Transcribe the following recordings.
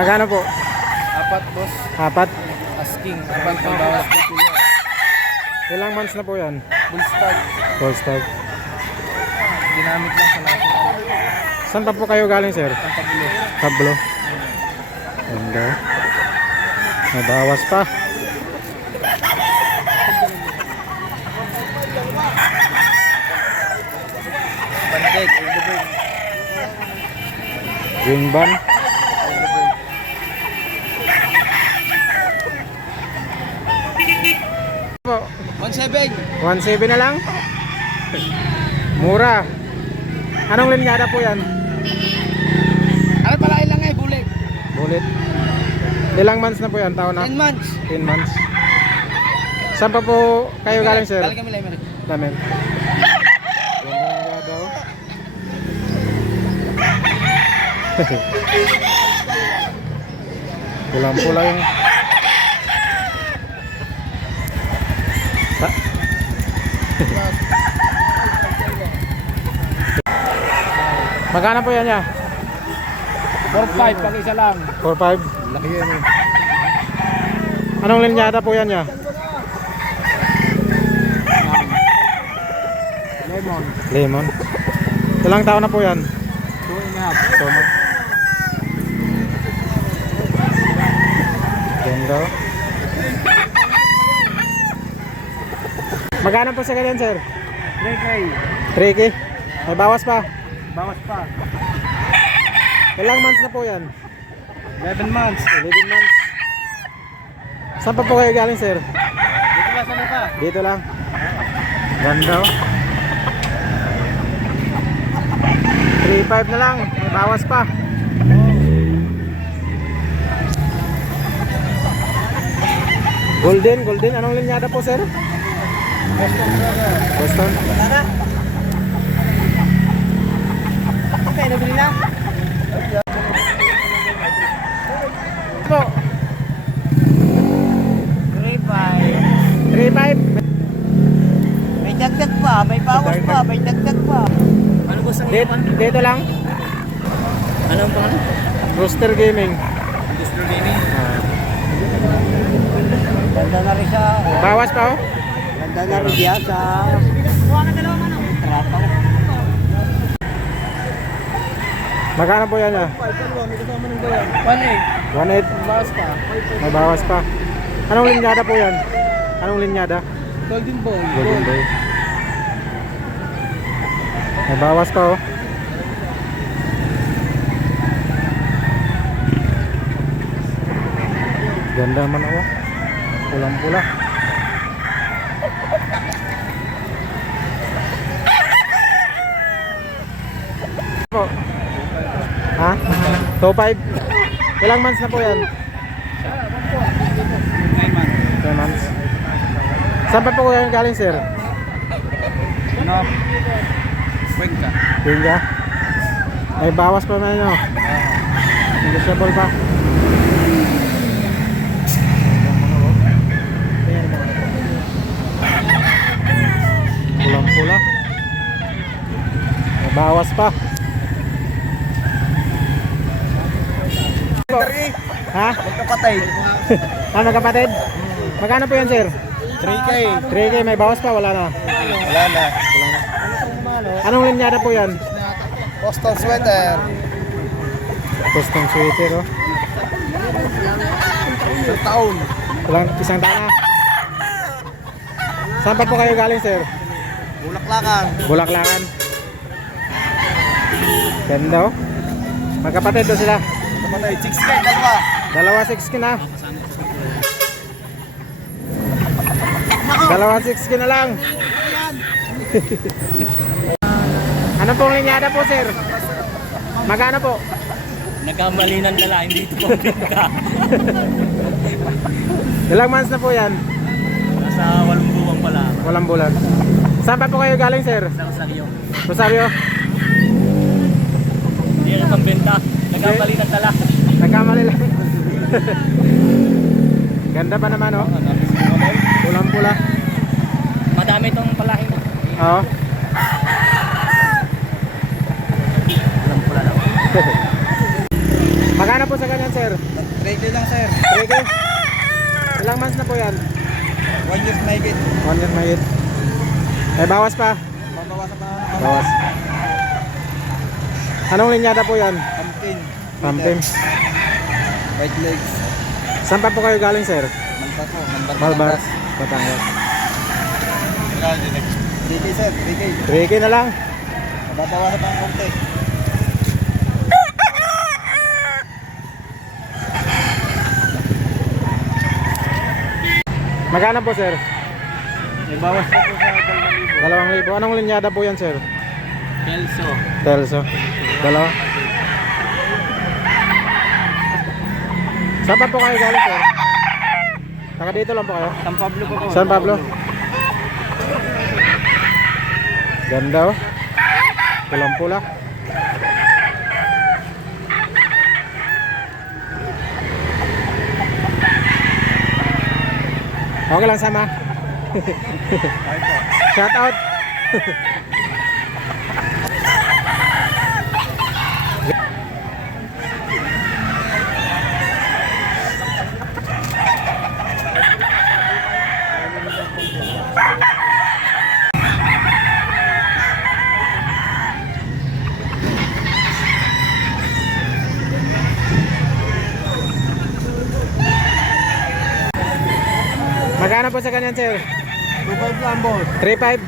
Magkano po? Apat, boss. Apat? Asking. Apat pang bawas dito yan. Ilang months na po yan? Full start. Full start. Ginamit lang sa lahat. Saan pa po kayo galing, sir? Ang pagulo. Pablo. Ganda. May bawas pa. Banded. Overbird. Green ban. Overbird. Po. 1.7. 1.7 na lang? Mura. Anong linyada po yan? Ano pala ilang bulik? Bullet. Ilang months na po yan? Taon na? 10 months. 10 months. Saan pa po kayo galing, sir? Galing kami Lemer. Lamin. Ganda daw. Pulang-pula yung magkano po yan niya? 4.5 pag isa lang. 4.5. Laki yan eh. Anong linyada po yan niya? Lemon. Lemon. Ilang taon na po yan? 2.5. Toma. Ganda. Magkano po sa ganyan, sir? 3K. 3K? May bawas pa? Bawas pa. Ilang months na po yan? 11 months. 11 months. Saan pa po kayo galing, sir? Dito lang sa lupa. Dito lang. Ganda. 3.5 na lang. May bawas pa. Golden, golden. Anong linyada po, sir? Boston. Okay, nabili na. Po. 3.5. 3.5. May dagdag pa, may bawas pa, may dagdag pa. Ano gusto niyo? Dito lang. Anong pangalan? Rooster Gaming. Gusto gaming. Ganda na rin siya. Bawas pa, oh. Ganda na rin siya sa... Trapaw. Magkano po yan, ah? 1.8. 1.8. Bawas pa. May bawas pa. Anong linyada po yan? Anong linyada? Golden Boy. Golden Boy. May bawas pa, oh. Ganda naman ako. Pulang-pula. Po. Ha? 2.5. Ilang months na po yan? 10 months. Saan pa po kayo galing, sir? Ano? Cuenca. Pinga. May bawas pa man, no? Negotiable pa. Pulang-pula. May bawas pa. Ha? Magkapatay. Ah, magkapatid? Magkano po yan, sir? 3K. 3K, may bawas pa? Wala na. Wala na. Anong linyada po yan? Boston sweater. Custom sweater, oh. Isang taon. Isang taon na. Saan pa po kayo galing, sir? Bulaklakan. Bulaklakan. Ganda, oh. Magkapatid daw sila. Magkapatay. 6K. Dalawa. Dalawa 6K na. Dalawa 6K na lang. Ano pong linyada po, sir? Magkano po? Nagkamali ng dala. Hindi ito pambinta. Ilang months na po yan? Nasa 8 buwan pala. Walang bulan. Saan pa po kayo galing, sir? Sa Rosario. Rosario? Hindi rin pambinta. Nagkamali ng dala. Nagkamali lang. Ganda pa naman, oh. Pulang-pula. Madami itong palahin. Oo. Walang pula lang. Magkano po sa ganyan, sir? 3K lang, sir. 3K? Ilang months na po yan? 1 year mahigit. 1 year mahigit. May bawas pa? Babawasan pa na Bawas. Anong linyada po yan? Pumpkin. Pumpkin. White legs. Saan pa po kayo galing, sir? Malbar po. Malbar, Batangas. 3K, sir. 3K. 3K na lang. Babawasan pa ng konti. Magkano po, sir? May bawas pa po sa 2,000. Anong linyada po yan, sir? Kelso. Telso. Dalawa. Saan pa po kayo galing, sir? Saka dito lang po kayo? San Pablo po po. San Pablo? Ganda, oh. Pulang-pula. Okay lang, sama. Shout out. Magkano po sa kanyan, sir? 2.5 lang, boss. 3.5.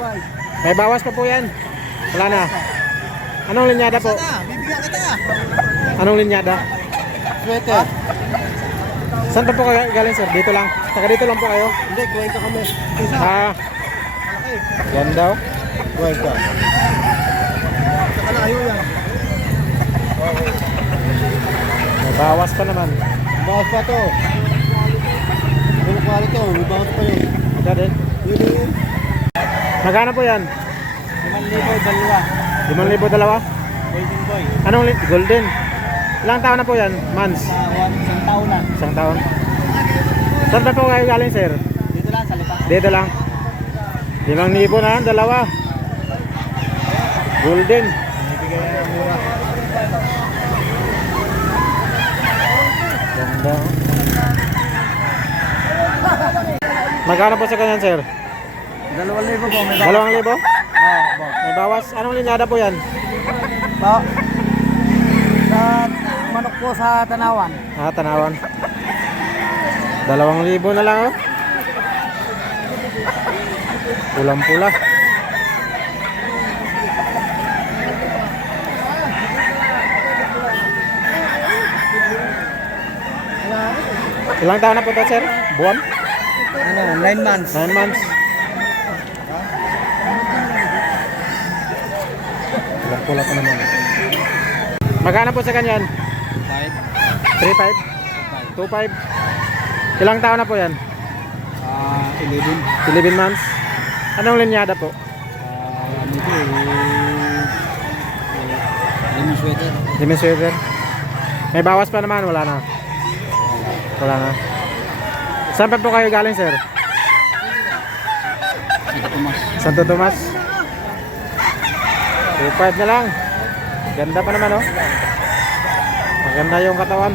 2.5. May bawas pa po yan. Wala na. Anong linyada po? Sana, bibigyan kita. Anong linyada? Sweater. Saan pa po kayo galing, sir? Dito lang. Saka dito lang po kayo. Hindi, kuwain ka kami. Isa. Ah, Malaki. ganda, oh. Kuwain ka. Sa kalayo yan. May bawas pa naman. Bawas pa to. Ano quality to? May bawas pa yun. Ito din. Yun. Magkano po yan? 5,000, dalawa. 5,000 dalawa? Golden boy. Anong golden? Ilang taon na po yan? Months? Isang taon na. Isang taon. Saan pa po kayo galing, sir? Dito lang, sa lipa. Dito lang. 5,000 na, dalawa. Golden. Bibigyan na ng mura. Ganda. Magkano po sa kanyan, sir? 2,000 po. May 2,000? Oo, May bawas. Anong linyada po yan? ba? Sa manok po sa Tanawan. Ah, Tanawan. 2,000 na lang, oh. Pulang-pula. Ilang taon na po ito, sir? Buwan? Ano, 9 months. 9 months. Pulang-pula pa naman. Magkano po sa kanyan? 3.5? 2.5? Ilang taon na po yan? 11. 11 months. Anong linyada po? Dito lemon sweater. Lemon sweater. May bawas pa naman, wala na. Wala na. Saan pa po kayo galing, sir? Santa Tomas. Santo Tomas. 2.5 na lang. Ganda pa naman, oh. Maganda yung katawan.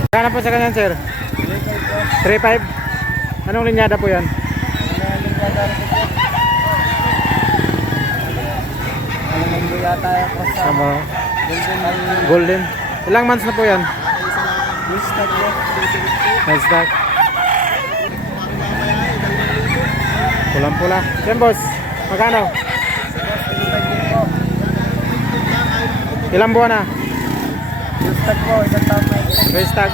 Magkano po sa kanyan, sir? 3.5. Anong linyada po yan? Alam mo yata ako sa Sama. Golden Golden. Ilang months na po yan? Mistag po. Nice stock. Pulang-pula. Yan, boss. Magkano? Ilang buwan na? Mistag po, isang taon na ito. Nice stock.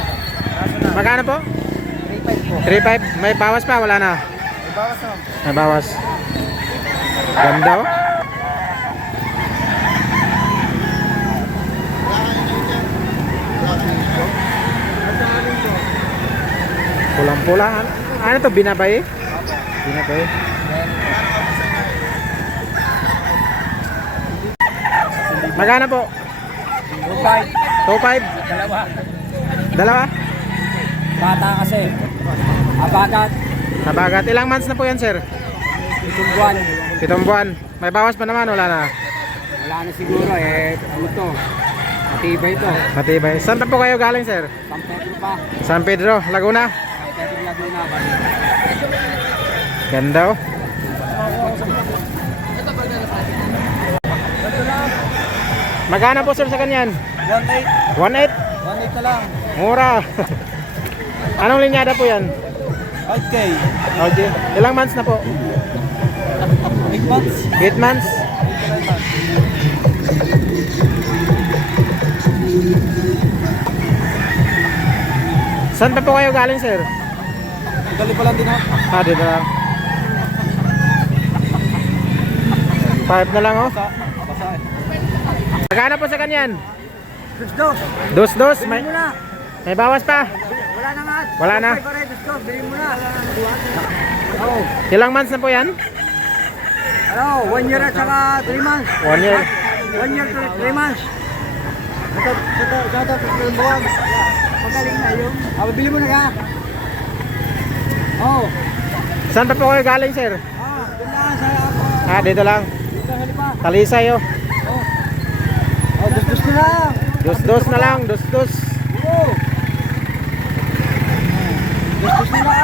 Magkano po? 3.5 po. 3.5. May bawas pa? Wala na. May bawas na. May bawas. Ganda, oh. Pulang-pula. Ano to? Binabay? Binabay. Magkano po? 2.5. Dalawa. Dalawa? Bata kasi. Abagat. Nabagat. Ilang months na po yan, sir? 7 buwan. 7 buwan. May bawas pa naman, wala na. Wala na siguro eh. Ano to? Matibay to. Matibay. Saan pa po kayo galing, sir? San Pedro pa. San Pedro, Laguna. San Pedro Laguna ba? Ganda oh. Magkano po sir sa kanyan? 1.8. 1.8? 1.8 na lang. Mura. Anong linyada po yan? 5K. Okay. Ilang months na po? 8 months. 8 months? Saan pa po kayo galing sir? Dali pa lang din ako. Ah, dito lang. 5 na lang oh. Basa eh. Magkano po sa kanyan? Dos. Dos. Bili May, mo na. may bawas pa. Wala na nga. Wala na. Dos. Bili mo na. Oo. Ilang months na po yan? Ano, 1 year at saka 3 months. 1 year. 1 year to 3 months. Sa buwan. Magaling na yun. Bili mo na ka. Oo. Saan pa po kayo galing sir? Doon na sa Ah, dito lang. sa halipa. Talisay oh. Dos na lang. Dos na lang, dos. Oo. Dos na lang.